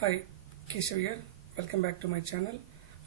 Hi, Keshav here. Welcome back to my channel.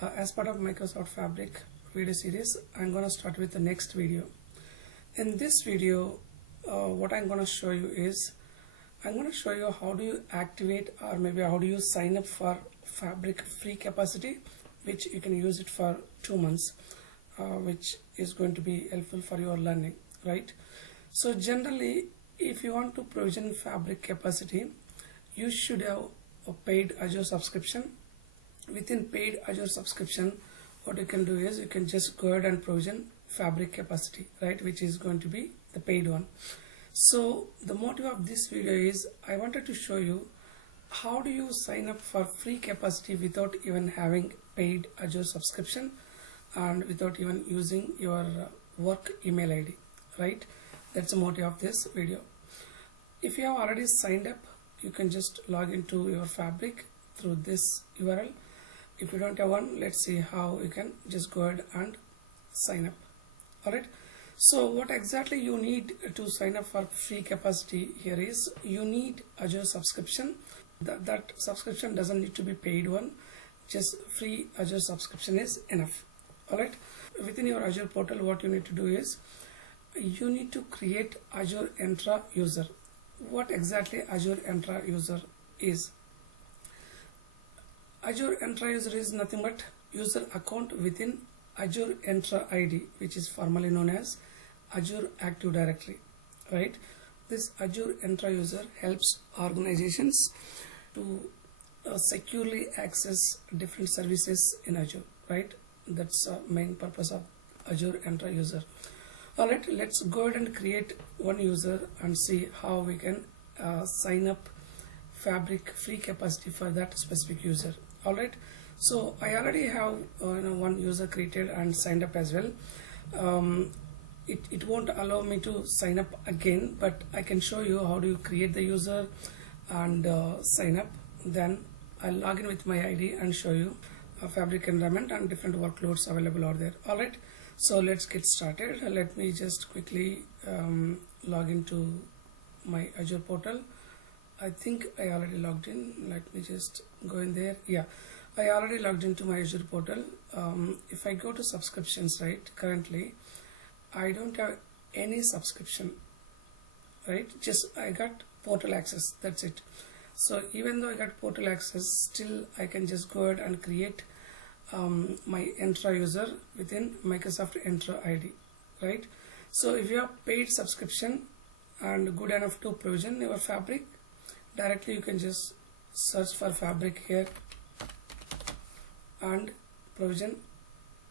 As part of Microsoft Fabric video series, I'm going to start with the next video. In this video, what I'm going to show you is, I'm going to show you how do you activate or maybe how do you sign up for Fabric free capacity, which you can use it for 2 months, which is going to be helpful for your learning, right? So generally, if you want to provision Fabric capacity, you should have a paid Azure subscription. Within paid Azure subscription, what you can do is you can just go ahead and provision Fabric capacity, right, which is going to be the paid one. So the motive of this video is I wanted to show you how do you sign up for free capacity without even having paid Azure subscription and without even using your work email ID, right? That's the motive of this video. If you have already signed up, you can just log into your Fabric through this URL. If you don't have one, let's see how you can just go ahead and sign up. Alright, so what exactly you need to sign up for free capacity here is you need Azure subscription. That subscription doesn't need to be paid one, just free Azure subscription is enough. Alright, within your Azure portal, what you need to do is you need to create Azure Entra user. What exactly Azure Entra user is? Azure Entra user is nothing but user account within Azure Entra ID, which is formerly known as Azure Active Directory, right? This Azure Entra user helps organizations to securely access different services in Azure, right? That's the main purpose of Azure Entra user. Alright, let's go ahead and create one user and see how we can sign up Fabric free capacity for that specific user. Alright, so I already have one user created and signed up as well. It won't allow me to sign up again, but I can show you how do you create the user and sign up. Then I'll log in with my ID and show you a Fabric environment and different workloads available out there. Alright, so let's get started. Let me just quickly log into my Azure portal. I think I already logged in. Let me just go in there. Yeah, I already logged into my Azure portal. If I go to subscriptions, right, currently I don't have any subscription, right? Just I got portal access, that's it. So even though I got portal access, still I can just go ahead and create my Entra user within Microsoft Entra ID, right? So if you have paid subscription and good enough to provision your Fabric, directly you can just search for Fabric here and provision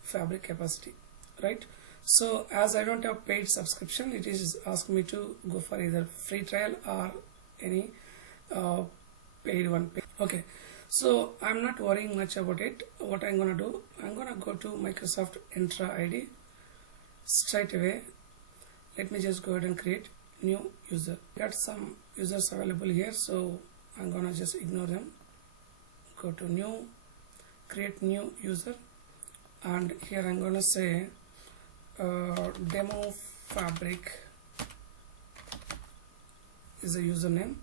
Fabric capacity, right? So as I don't have paid subscription, it is asking me to go for either free trial or any paid one. Okay, so I'm not worrying much about it. What I'm gonna do, I'm gonna go to Microsoft Entra ID straight away. Let me just go ahead and create new user. Got some users available here, so I'm gonna just ignore them. Go to new, create new user, and here I'm gonna say demo Fabric is a username.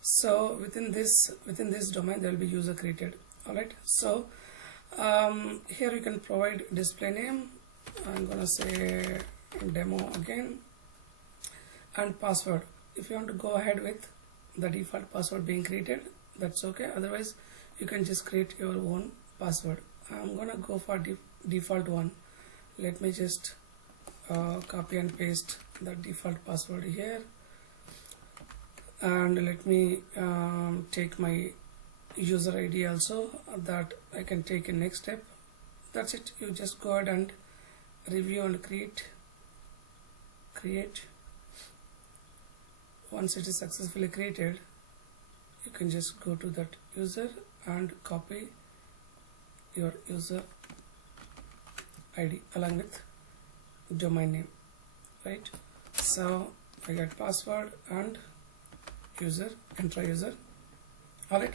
So within this domain there will be user created. Alright, so here you can provide display name. I'm gonna say demo again, and password. If you want to go ahead with the default password being created, that's okay. Otherwise you can just create your own password. I'm gonna go for default one. Let me just copy and paste the default password here, and let me take my user ID also, that I can take a next step. That's it. You just go ahead and review and create. Once it is successfully created, you can just go to that user and copy your user ID along with domain name, right? So I got password and user, Entra user. Alright,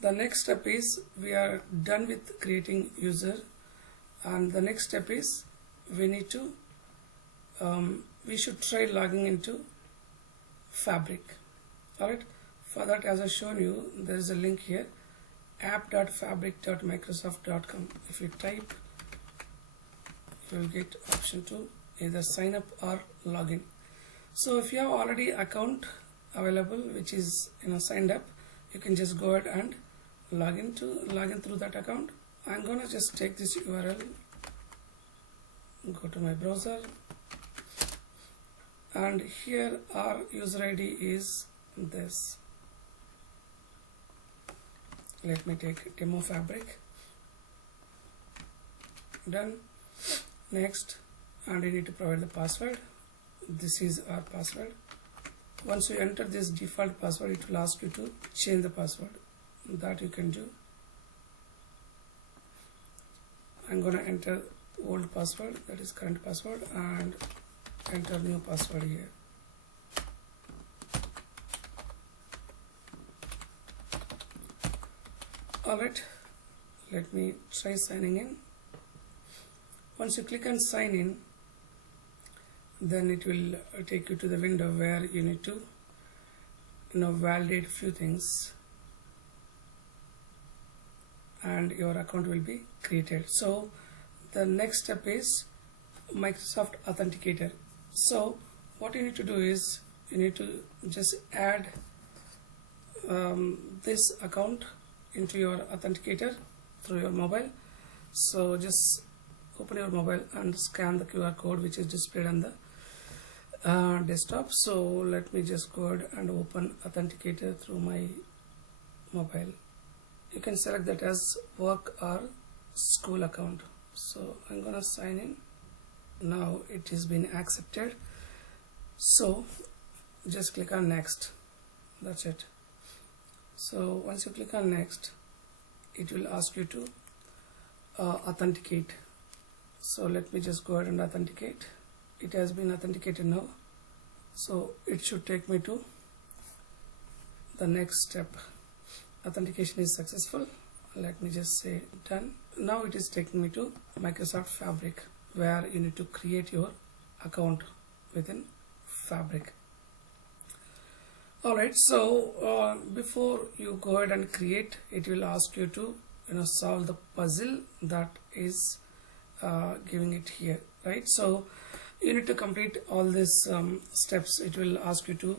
the next step is we are done with creating user, and the next step is we need to we should try logging into Fabric. Alright, for that, as I shown you, there is a link here. app.fabric.microsoft.com. If you type, you will get option to either sign up or login. So if you have already account available which is signed up, you can just go ahead and log in through that account. I'm gonna just take this URL, go to my browser, and here our user ID is this. Let me take demo fabric. Done. Next, and you need to provide the password. This is our password. Once you enter this default password, it will ask you to change the password. That you can do. I'm gonna enter old password, that is current password, and enter new password here. Alright, let me try signing in. Once you click on sign in, then it will take you to the window where you need to validate few things, and your account will be created. So the next step is Microsoft Authenticator. So what you need to do is you need to just add this account into your authenticator through your mobile. So just open your mobile and scan the QR code which is displayed on the desktop. So let me just go ahead and open authenticator through my mobile. You can select that as work or school account. So I'm gonna sign in. Now it has been accepted. So just click on next. That's it. So once you click on next, it will ask you to authenticate. So let me just go ahead and authenticate. It has been authenticated now. So it should take me to the next step. Authentication is successful. Let me just say done. Now it is taking me to Microsoft Fabric, where you need to create your account within Fabric. Alright, so before you go ahead and create, it will ask you to solve the puzzle that is giving it here, right? So you need to complete all these steps. It will ask you to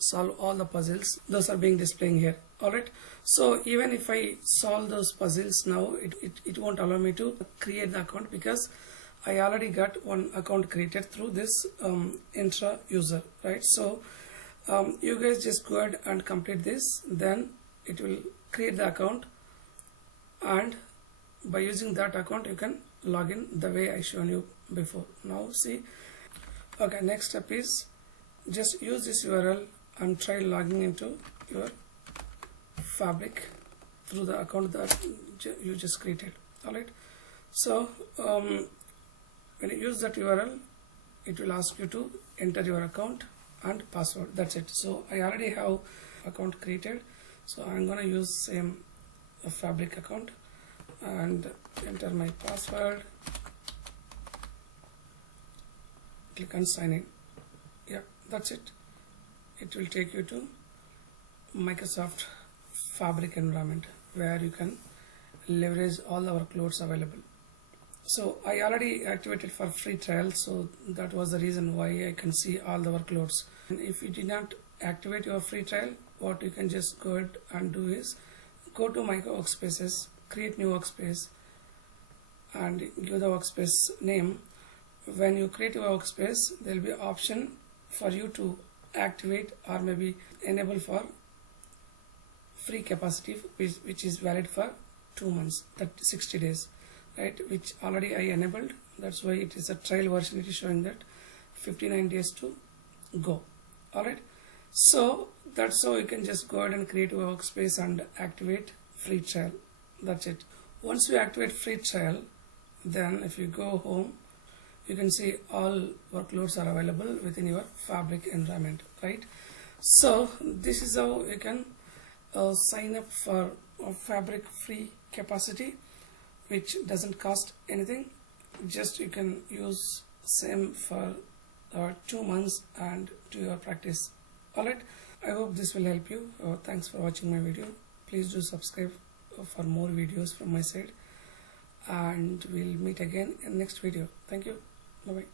solve all the puzzles. Those are being displaying here. Alright, so even if I solve those puzzles now, it won't allow me to create the account because I already got one account created through this Entra user, right? So you guys just go ahead and complete this, then it will create the account, and by using that account you can log in the way I shown you before. Now see, okay, next step is just use this URL and try logging into your Fabric through the account that you just created. Alright, so when you use that URL, it will ask you to enter your account and password. That's it. So I already have account created, so I'm gonna use same Fabric account and enter my password. Click on sign in. Yeah, that's it. It will take you to Microsoft Fabric environment where you can leverage all our clouds available. So I already activated for free trial, so that was the reason why I can see all the workloads. And if you did not activate your free trial, what you can just go ahead and do is go to my workspaces, create new workspace, and give the workspace name. When you create your workspace, there will be an option for you to activate or maybe enable for free capacity, which is valid for 2 months, that 60 days, right? Which already I enabled. That's why it is a trial version. It is showing that 59 days to go. Alright, so that's how you can just go ahead and create a workspace and activate free trial. That's it. Once you activate free trial, then if you go home, you can see all workloads are available within your Fabric environment, right? So this is how you can sign up for a Fabric free capacity, which doesn't cost anything. Just you can use same for 2 months and do your practice. Alright, I hope this will help you. Thanks for watching my video. please do subscribe for more videos from my side, and we'll meet again in next video. Thank you. Bye bye.